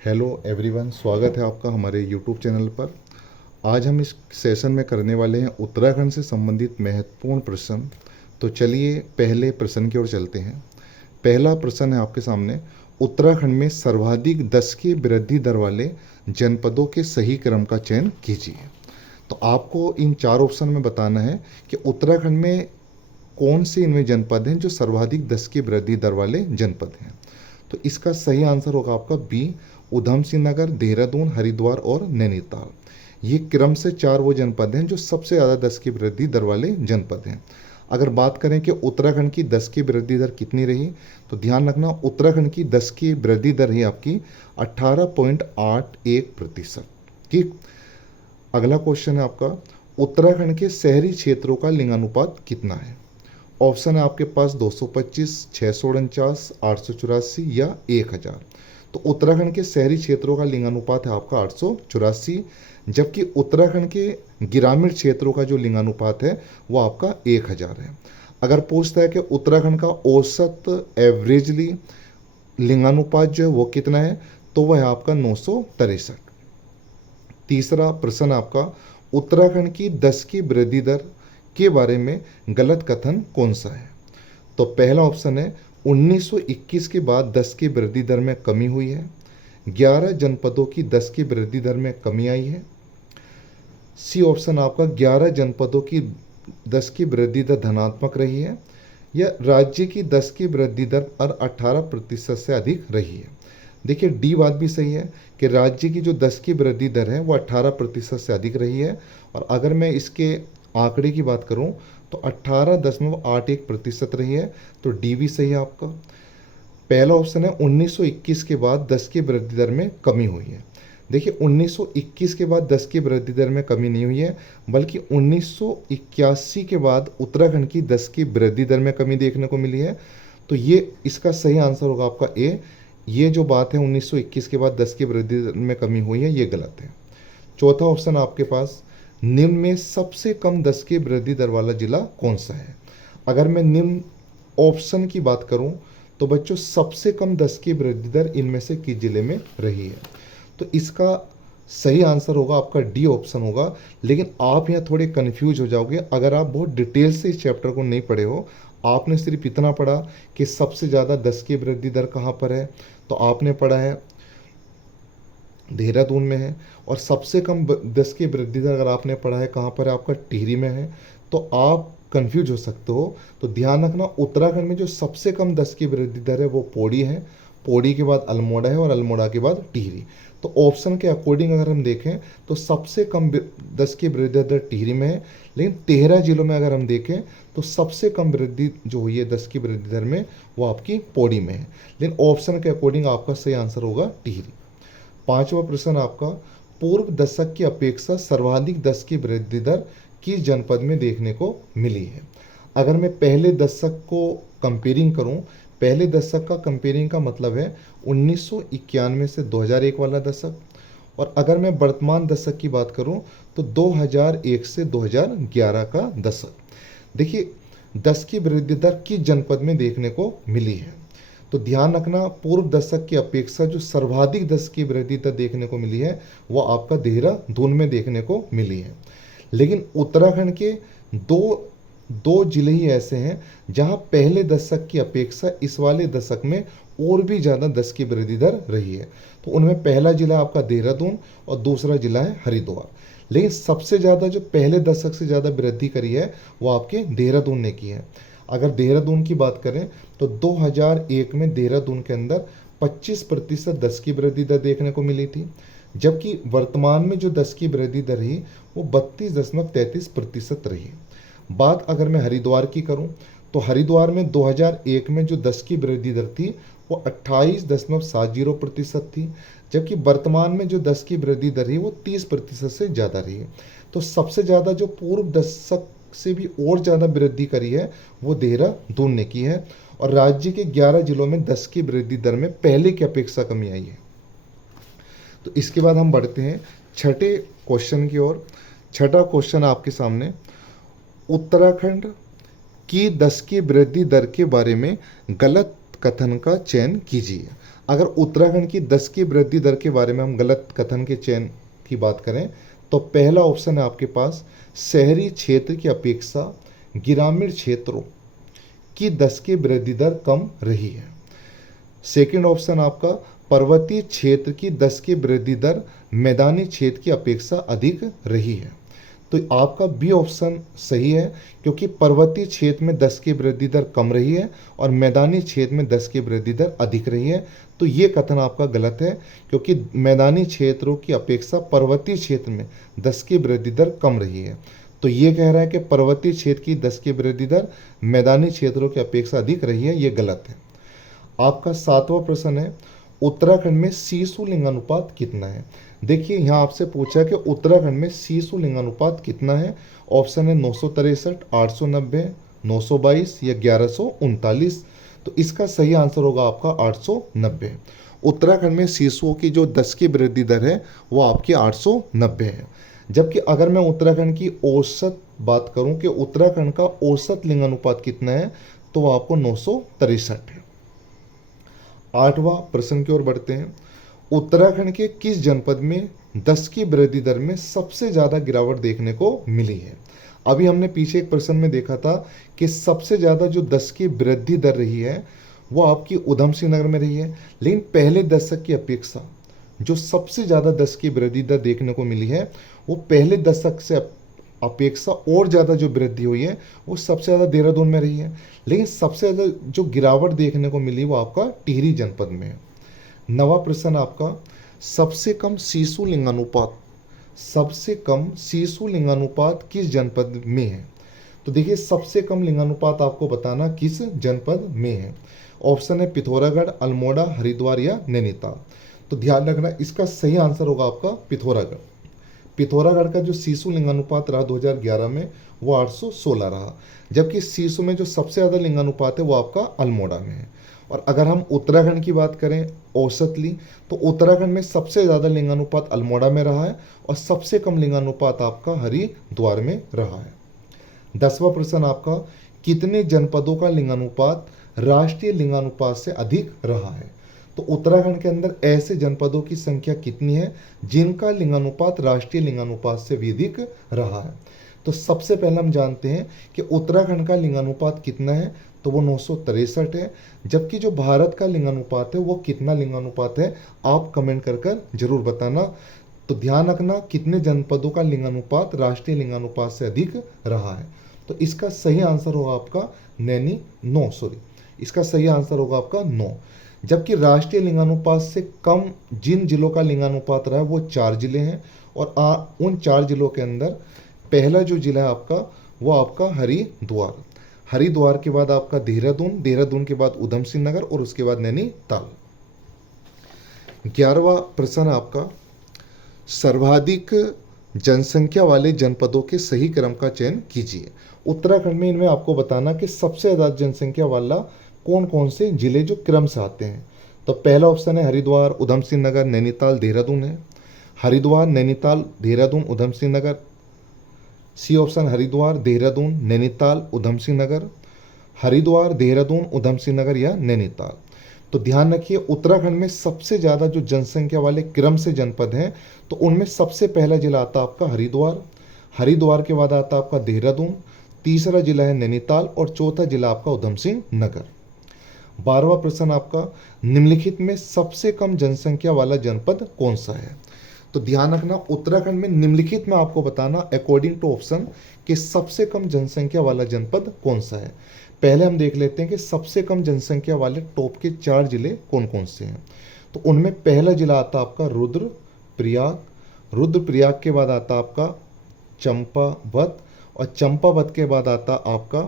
Hello everyone, स्वागत है आपका हमारे यूट्यूब चैनल पर। आज हम इस सेशन में करने वाले हैं उत्तराखंड से संबंधित महत्वपूर्ण प्रश्न। तो चलिए पहले प्रश्न की ओर चलते हैं। पहला प्रश्न है आपके सामने, उत्तराखंड में सर्वाधिक 10 की वृद्धि दर वाले जनपदों के सही क्रम का चयन कीजिए। तो आपको इन चार ऑप्शन में बताना है कि उत्तराखंड में कौन से इनमें जनपद हैं जो सर्वाधिक 10 की वृद्धि दर वाले जनपद हैं। तो इसका सही आंसर होगा आपका बी, उधम सिंह नगर, देहरादून, हरिद्वार और नैनीताल। ये क्रम से चार वो जनपद हैं जो सबसे ज़्यादा 10 की वृद्धि दर वाले जनपद हैं। अगर बात करें कि उत्तराखंड की 10 की वृद्धि दर कितनी रही, तो ध्यान रखना उत्तराखंड की 10 की वृद्धि दर है आपकी 18.81%। ठीक। अगला क्वेश्चन है आपका, उत्तराखंड के शहरी क्षेत्रों का लिंगानुपात कितना है। ऑप्शन है आपके पास 225, 649, 884 या 1000। तो उत्तराखंड के शहरी क्षेत्रों का लिंगानुपात है आपका 884, जबकि उत्तराखंड के ग्रामीण क्षेत्रों का जो लिंगानुपात है वो आपका 1000 है। अगर पूछता है कि उत्तराखंड का औसत एवरेजली लिंगानुपात जो है वो कितना है, तो वह है आपका 963। तीसरा प्रश्न आपका, उत्तराखंड की 10 की वृद्धि दर के बारे में गलत कथन कौन सा है। तो पहला ऑप्शन है 1921 के बाद 10 की वृद्धि दर में कमी हुई है, 11 जनपदों की 10 की वृद्धि दर में कमी आई है। सी ऑप्शन आपका 11 जनपदों की 10 की वृद्धि दर धनात्मक रही है, या राज्य की 10 की वृद्धि दर 18% से अधिक रही है। देखिए डी बात भी सही है कि राज्य की जो 10 की वृद्धि दर है वो 18% से अधिक रही है, और अगर मैं इसके आंकड़े की बात करूं तो 18.81% रही है। तो डी भी सही है आपका। पहला ऑप्शन है 1921 के बाद 10 की वृद्धि दर में कमी हुई है। देखिए 1921 के बाद 10 की वृद्धि दर में कमी नहीं हुई है, बल्कि 1981 के बाद उत्तराखंड की 10 की वृद्धि दर में कमी देखने को मिली है। तो ये इसका सही आंसर होगा आपका ए। ये जो बात है 1921 के बाद 10 की वृद्धि दर में कमी हुई है, ये गलत है। चौथा ऑप्शन आपके पास, निम्न में सबसे कम 10 की वृद्धि दर वाला जिला कौन सा है। अगर मैं निम्न ऑप्शन की बात करूं तो बच्चों सबसे कम 10 की वृद्धि दर इनमें से किस जिले में रही है। तो इसका सही आंसर होगा आपका डी ऑप्शन होगा। लेकिन आप यहाँ थोड़े कन्फ्यूज हो जाओगे अगर आप बहुत डिटेल से इस चैप्टर को नहीं पढ़े हो। आपने सिर्फ इतना पढ़ा कि सबसे ज़्यादा 10 की वृद्धि दर कहाँ पर है, तो आपने पढ़ा है देहरादून में है, और सबसे कम 10 की वृद्धि दर अगर आपने पढ़ा है कहाँ पर है, आपका टिहरी में है। तो आप कंफ्यूज हो सकते हो। तो ध्यान रखना उत्तराखंड में जो सबसे कम 10 की वृद्धि दर है वो पौड़ी है, पौड़ी के बाद अल्मोड़ा है, और अल्मोड़ा के बाद टिहरी। तो ऑप्शन के अकॉर्डिंग अगर हम देखें तो सबसे कम 10 की वृद्धि दर टिहरी में है, लेकिन 13 जिलों में अगर हम देखें तो सबसे कम वृद्धि जो हुई है 10 की वृद्धि दर में वो आपकी पौड़ी में है। लेकिन ऑप्शन के अकॉर्डिंग आपका सही आंसर होगा टिहरी। पांचवा प्रश्न आपका, पूर्व दशक की अपेक्षा सर्वाधिक 10 की वृद्धि दर किस जनपद में देखने को मिली है। अगर मैं पहले दशक को कंपेयरिंग करूं, पहले दशक का कंपेयरिंग का मतलब है 1991 से 2001 वाला दशक, और अगर मैं वर्तमान दशक की बात करूं तो 2001 से 2011 का दशक। देखिए 10 की वृद्धि दर किस जनपद में देखने को मिली है। तो ध्यान रखना पूर्व दशक की अपेक्षा जो सर्वाधिक 10 की वृद्धि दर देखने को मिली है वो आपका देहरादून में देखने को मिली है। लेकिन उत्तराखंड के दो जिले ही ऐसे हैं जहां पहले दशक की अपेक्षा इस वाले दशक में और भी ज़्यादा 10 की वृद्धि दर रही है। तो उनमें पहला जिला आपका देहरादून और दूसरा जिला है हरिद्वार। लेकिन सबसे ज़्यादा जो पहले दशक से ज़्यादा वृद्धि करी है वो आपके देहरादून ने की है। अगर देहरादून की बात करें तो 2001 में देहरादून के अंदर 25% 10 की वृद्धि दर देखने को मिली थी, जबकि वर्तमान में जो 10 की वृद्धि दर रही वो 32.33% रही। बात अगर मैं हरिद्वार की करूं तो हरिद्वार में 2001 में जो 10 की वृद्धि दर थी वो 28.70% थी, जबकि वर्तमान में जो 10 की वृद्धि दर रही वो 30% से ज़्यादा रही है। तो सबसे ज़्यादा जो पूर्व दशक से भी और ज़्यादा वृद्धि करी है वो देहरादून ने की है, और राज्य के 11 जिलों में 10 की वृद्धि दर में पहले की अपेक्षा कमी आई है। तो इसके बाद हम बढ़ते हैं छठे क्वेश्चन की ओर। छठा क्वेश्चन आपके सामने, उत्तराखंड की 10 की वृद्धि दर के बारे में गलत कथन का चयन कीजिए। अगर उत्तराखंड की 10 की वृद्धि दर के बारे में हम गलत कथन के चयन की बात करें तो पहला ऑप्शन है आपके पास शहरी क्षेत्र की अपेक्षा ग्रामीण क्षेत्रों की 10 की वृद्धि दर कम रही है। सेकंड ऑप्शन आपका पर्वतीय क्षेत्र की 10 की वृद्धि दर मैदानी क्षेत्र की अपेक्षा अधिक रही है। तो आपका बी ऑप्शन सही है, क्योंकि पर्वतीय क्षेत्र में 10 की वृद्धि दर कम रही है और मैदानी क्षेत्र में 10 की वृद्धि दर अधिक रही है। तो ये कथन आपका गलत है, क्योंकि मैदानी क्षेत्रों की अपेक्षा पर्वतीय क्षेत्र में 10 की वृद्धि दर कम रही है। तो ये कह रहा है कि पर्वतीय क्षेत्र की 10 की वृद्धि दर मैदानी क्षेत्रों की अपेक्षा अधिक रही है, ये गलत है। आपका 7वां प्रश्न है उत्तराखंड में शिशु लिंगानुपात कितना है। देखिए यहाँ आपसे पूछा कि उत्तराखंड में शिशु लिंगानुपात कितना है। ऑप्शन है 963, 890, 922 या 1139। तो इसका सही आंसर होगा आपका 890। उत्तराखंड में शिशुओं की जो 10 की वृद्धि दर है वो आपकी 890 है। जबकि अगर मैं उत्तराखंड की औसत बात करूं कि उत्तराखंड का औसत लिंगानुपात कितना है तो वो आपको 963 है। 8वां प्रश्न की ओर बढ़ते हैं। उत्तराखंड के किस जनपद में 10 की वृद्धि दर में सबसे ज़्यादा गिरावट देखने को मिली है। अभी हमने पीछे एक प्रश्न में देखा था कि सबसे ज़्यादा जो 10 की वृद्धि दर रही है वो आपकी उधम सिंह नगर में रही है, लेकिन पहले दशक की अपेक्षा जो सबसे ज़्यादा 10 की वृद्धि दर देखने को मिली है वो पहले दशक से अपेक्षा और ज़्यादा जो वृद्धि हुई है वो सबसे ज़्यादा देहरादून में रही है, लेकिन सबसे ज़्यादा जो गिरावट देखने को मिली वो आपका टिहरी जनपद में है। 9वां प्रश्न आपका सबसे कम शिशु लिंगानुपात किस जनपद में है। तो देखिए सबसे कम लिंगानुपात आपको बताना किस जनपद में है। ऑप्शन है पिथौरागढ़, अल्मोड़ा, हरिद्वार या नैनीताल। तो ध्यान रखना इसका सही आंसर होगा आपका पिथौरागढ़। पिथौरागढ़ का जो शिशु लिंगानुपात रहा 2011 में वो 816 रहा, जबकि शिशु में जो सबसे ज़्यादा लिंगानुपात है वो आपका अल्मोड़ा में है। और अगर हम उत्तराखंड की बात करें औसतली तो उत्तराखंड में सबसे ज़्यादा लिंगानुपात अल्मोड़ा में रहा है और सबसे कम लिंगानुपात आपका हरिद्वार में रहा है। 10वां प्रश्न आपका कितने जनपदों का लिंगानुपात राष्ट्रीय लिंगानुपात से अधिक रहा है। तो उत्तराखंड के अंदर ऐसे जनपदों की संख्या कितनी है जिनका लिंगानुपात राष्ट्रीय लिंगानुपात से भी अधिक रहा है। तो सबसे पहले हम जानते हैं कि उत्तराखंड का लिंगानुपात कितना है, तो वो 963 है। जबकि जो भारत का लिंगानुपात है वो कितना लिंगानुपात है आप कमेंट कर जरूर बताना। तो ध्यान रखना कितने जनपदों का लिंगानुपात राष्ट्रीय लिंगानुपात से अधिक रहा है। तो इसका सही आंसर होगा आपका इसका सही आंसर होगा आपका 9। जबकि राष्ट्रीय लिंगानुपात से कम जिन जिलों का लिंगानुपात रहा है वो 4 जिले हैं और उन 4 जिलों के अंदर पहला जो जिला है आपका वो आपका हरिद्वार के बाद आपका देहरादून के बाद उधम सिंह नगर और उसके बाद नैनीताल। 11वां प्रश्न आपका सर्वाधिक जनसंख्या वाले जनपदों के सही क्रम का चयन कीजिए। उत्तराखंड में इनमें आपको बताना कि सबसे ज़्यादा जनसंख्या वाला कौन कौन से जिले जो क्रम से आते हैं। तो पहला ऑप्शन है हरिद्वार, उधम सिंह नगर, नैनीताल, देहरादून है। हरिद्वार, नैनीताल, देहरादून, उधम सिंह नगर। C option Haridwar, Dehradun, Nainital, Udham Singh Nagar. हरिद्वार, देहरादून, उधम सिंह नगर या नैनीताल। तो ध्यान रखिए उत्तराखंड में सबसे ज़्यादा जो जनसंख्या वाले क्रम से जनपद हैं तो उनमें सबसे पहला जिला आता है आपका हरिद्वार के बाद आता है आपका देहरादून, तीसरा जिला है नैनीताल और चौथा जिला आपका उधम सिंह नगर। 12वां प्रश्न आपका निम्नलिखित में सबसे कम जनसंख्या वाला जनपद कौन सा है। तो ध्यान रखना उत्तराखंड में निम्नलिखित में आपको बताना अकॉर्डिंग टू ऑप्शन कि सबसे कम जनसंख्या वाला जनपद कौन सा है। पहले हम देख लेते हैं कि सबसे कम जनसंख्या वाले टॉप के 4 जिले कौन कौन से हैं। तो उनमें पहला जिला आता आपका रुद्रप्रयाग के बाद आता आपका चंपावत और चंपावत के बाद आता आपका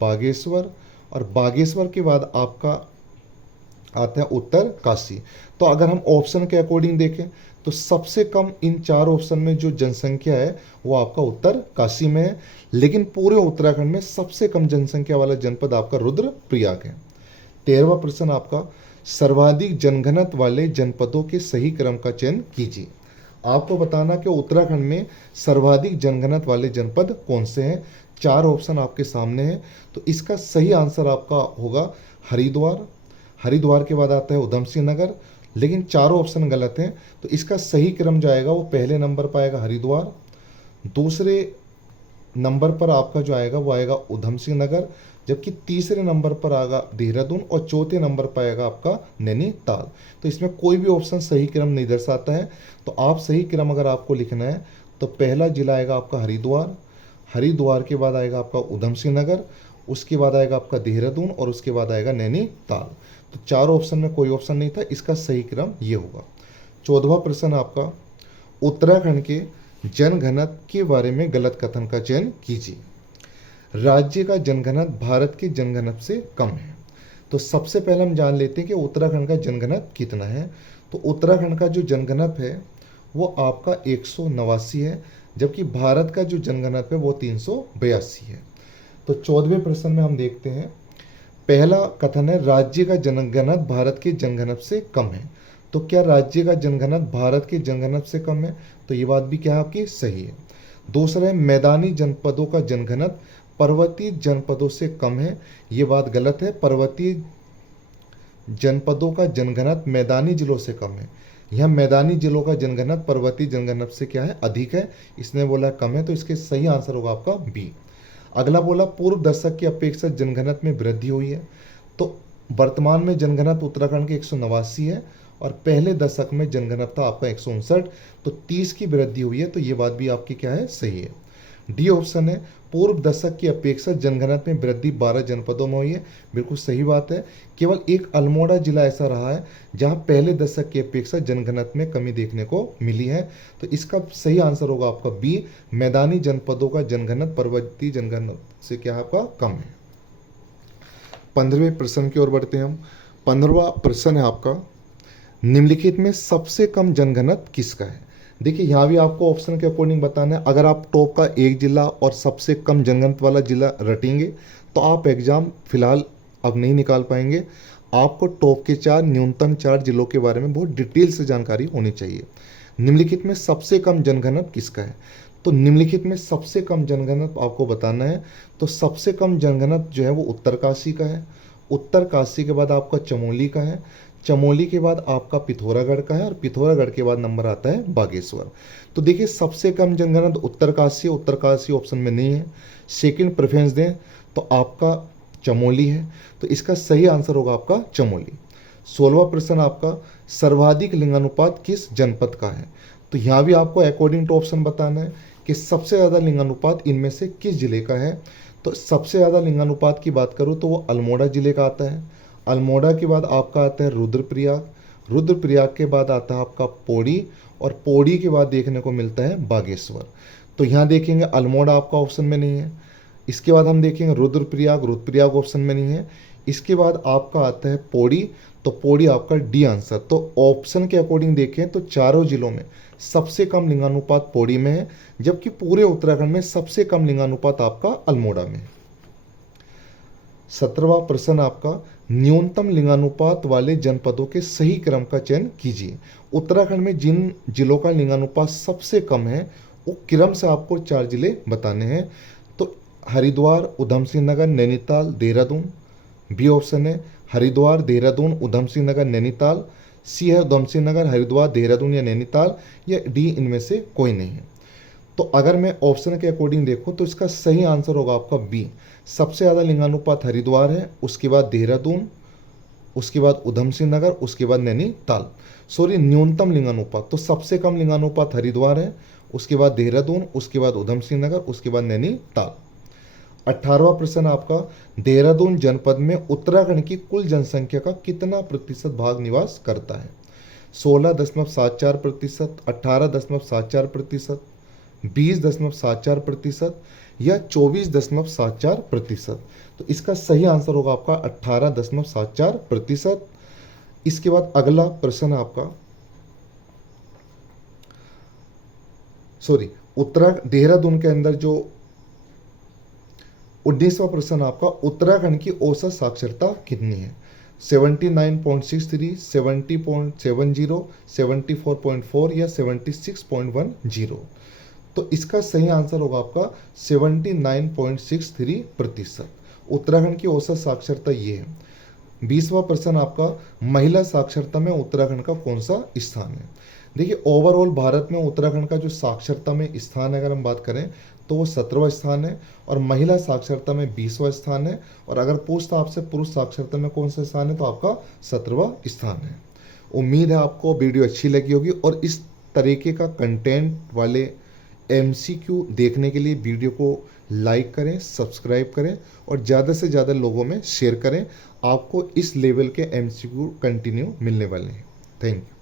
बागेश्वर और बागेश्वर के बाद आपका आता है उत्तर काशी। तो अगर हम ऑप्शन के अकॉर्डिंग देखें तो सबसे कम इन 4 ऑप्शन में जो जनसंख्या है वो आपका उत्तर काशी में है, लेकिन पूरे उत्तराखंड में सबसे कम जनसंख्या वाला जनपद आपका रुद्रप्रयाग है। 13वां प्रश्न आपका सर्वाधिक जनघनत्व वाले जनपदों के सही क्रम का चयन कीजिए। आपको बताना कि उत्तराखंड में सर्वाधिक जनघनत्व वाले जनपद कौन से हैं। 4 ऑप्शन आपके सामने हैं। तो इसका सही आंसर आपका होगा हरिद्वार के बाद आता है उधम सिंह नगर, लेकिन चारों ऑप्शन गलत हैं। तो इसका सही क्रम जो आएगा वो पहले नंबर पर आएगा हरिद्वार, दूसरे नंबर पर आपका जो आएगा वो आएगा उधम सिंह नगर, जबकि तीसरे नंबर पर आएगा देहरादून और चौथे नंबर पर आएगा आपका नैनीताल। तो इसमें कोई भी ऑप्शन सही क्रम नहीं दर्शाता है। तो आप सही क्रम अगर आपको लिखना है तो पहला जिला आएगा आपका हरिद्वार, हरिद्वार के बाद आएगा आपका उधम सिंह नगर, उसके बाद आएगा आपका देहरादून और उसके बाद आएगा नैनीताल। तो चारों ऑप्शन में कोई ऑप्शन नहीं था, इसका सही क्रम ये होगा। 14वां प्रश्न आपका, उत्तराखंड के जनघनत्व के बारे में गलत कथन का चयन कीजिए। राज्य का जनघनत्व भारत के जनघनत्व से कम है। तो सबसे पहले हम जान लेते हैं कि उत्तराखंड का जनघनत्व कितना है। तो उत्तराखंड का जो जनघनत्व है वो आपका 189 है, जबकि भारत का जो जनघनत्व है वो 382 है। तो 14वें प्रश्न में हम देखते हैं, पहला कथन है राज्य का जनघनत्व भारत के जनघनत्व से कम है। तो क्या राज्य का जनघनत्व भारत के जनघनत्व से कम है? तो ये बात भी क्या है आपकी सही है। दूसरा है मैदानी जनपदों का जनघनत्व पर्वतीय जनपदों से कम है। ये बात गलत है, पर्वतीय जनपदों का जनघनत्व मैदानी जिलों से कम है। यह मैदानी जिलों का जनघनत्व पर्वतीय जनघनत्व से क्या है अधिक है, इसने बोला कम है। तो इसके सही आंसर होगा आपका बी। अगला बोला पूर्व दशक की अपेक्षा जनघनत्व में वृद्धि हुई है। तो वर्तमान में जनघनत्व उत्तराखंड के 189 है और पहले दशक में जनघनत्व था आपका 159। तो 30 की वृद्धि हुई है। तो ये बात भी आपकी क्या है सही है। डी ऑप्शन है पूर्व दशक की अपेक्षा जनघनत्व में वृद्धि 12 जनपदों में हुई है। बिल्कुल सही बात है। केवल एक अल्मोड़ा जिला ऐसा रहा है जहां पहले दशक की अपेक्षा जनघनत्व में कमी देखने को मिली है। तो इसका सही आंसर होगा आपका बी, मैदानी जनपदों का जनघनत्व पर्वतीय जनघनत्व से क्या है आपका कम है। 15वें प्रश्न की ओर बढ़ते हैं हम। 15वां प्रश्न है आपका, निम्नलिखित में सबसे कम जनघनत्व किसका है? देखिए यहाँ भी आपको ऑप्शन के अकॉर्डिंग बताना है। अगर आप टॉप का एक जिला और सबसे कम जनघनत्व वाला जिला रटेंगे तो आप एग्जाम फिलहाल अब नहीं निकाल पाएंगे। आपको टॉप के 4 न्यूनतम 4 जिलों के बारे में बहुत डिटेल से जानकारी होनी चाहिए। निम्नलिखित में सबसे कम जनघनत्व किसका है? तो निम्नलिखित में सबसे कम जनघनत्व आपको बताना है। तो सबसे कम जनघनत्व जो है वो उत्तरकाशी का है, उत्तरकाशी के बाद आपका चमोली का है, चमोली के बाद आपका पिथौरागढ़ का है और पिथौरागढ़ के बाद नंबर आता है बागेश्वर। तो देखिए सबसे कम जनघनत्व उत्तरकाशी, उत्तरकाशी ऑप्शन में नहीं है। सेकंड प्रेफरेंस दें तो आपका चमोली है। तो इसका सही आंसर होगा आपका चमोली। 16वां प्रश्न आपका, सर्वाधिक लिंगानुपात किस जनपद का है? तो यहाँ भी आपको अकॉर्डिंग टू ऑप्शन बताना है कि सबसे ज़्यादा लिंगानुपात इनमें से किस जिले का है। तो सबसे ज़्यादा लिंगानुपात की बात करूँ तो वो अल्मोड़ा जिले का आता है। अल्मोड़ा के बाद आपका आता है रुद्रप्रयाग, रुद्रप्रयाग के बाद आता है आपका पौड़ी और पौड़ी के बाद देखने को मिलता है बागेश्वर। तो यहाँ देखेंगे अल्मोड़ा आपका ऑप्शन में नहीं है। इसके बाद हम देखेंगे रुद्रप्रयाग, रुद्रप्रयाग ऑप्शन में नहीं है। इसके बाद आपका आता है पौड़ी, तो पौड़ी आपका डी आंसर। तो ऑप्शन के अकॉर्डिंग देखें तो चारों जिलों में सबसे कम लिंगानुपात पौड़ी में है, जबकि पूरे उत्तराखंड में सबसे कम लिंगानुपात आपका अल्मोड़ा में है। 17वां प्रश्न आपका, न्यूनतम लिंगानुपात वाले जनपदों के सही क्रम का चयन कीजिए। उत्तराखंड में जिन जिलों का लिंगानुपात सबसे कम है वो क्रम से आपको 4 जिले बताने हैं। तो हरिद्वार, उधम सिंह नगर, नैनीताल, देहरादून। बी ऑप्शन है हरिद्वार, देहरादून, उधम सिंह नगर, नैनीताल। सी है उधम सिंह नगर, हरिद्वार, देहरादून या नैनीताल, या डी इनमें से कोई नहीं है। तो अगर मैं ऑप्शन के अकॉर्डिंग देखूं तो इसका सही आंसर होगा आपका बी, सबसे ज़्यादा लिंगानुपात हरिद्वार है, उसके बाद देहरादून, उसके बाद उधम सिंह नगर, उसके बाद नैनीताल। सॉरी, न्यूनतम लिंगानुपात, तो सबसे कम लिंगानुपात हरिद्वार है, उसके बाद देहरादून, उसके बाद उधम सिंह नगर, उसके बाद नैनीताल। 18वां प्रश्न आपका, देहरादून जनपद में उत्तराखंड की कुल जनसंख्या का कितना प्रतिशत भाग निवास करता है? 16.74%, 18.74%, 20.74% या 24.74%। तो इसका सही आंसर होगा आपका 18.74%। इसके बाद अगला प्रश्न आपका, देहरादून के अंदर जो 19वां प्रश्न आपका, उत्तराखंड की औसत साक्षरता कितनी है? 79.63, 70.70, 74.4 या 76.10। तो इसका सही आंसर होगा आपका 79.63%। उत्तराखंड की औसत साक्षरता ये है। 20वां प्रश्न आपका, महिला साक्षरता में उत्तराखंड का कौन सा स्थान है। देखिए ओवरऑल भारत में उत्तराखंड का जो साक्षरता में स्थान है अगर हम बात करें तो वो 17वां स्थान है, और महिला साक्षरता में 20वां स्थान है, और अगर पूछता आपसे पुरुष साक्षरता में कौन सा स्थान है तो आपका 17वां स्थान है। उम्मीद है आपको वीडियो अच्छी लगी होगी, और इस तरीके का कंटेंट वाले MCQ देखने के लिए वीडियो को लाइक करें, सब्सक्राइब करें और ज़्यादा से ज़्यादा लोगों में शेयर करें। आपको इस लेवल के MCQ कंटिन्यू मिलने वाले हैं। Thank you.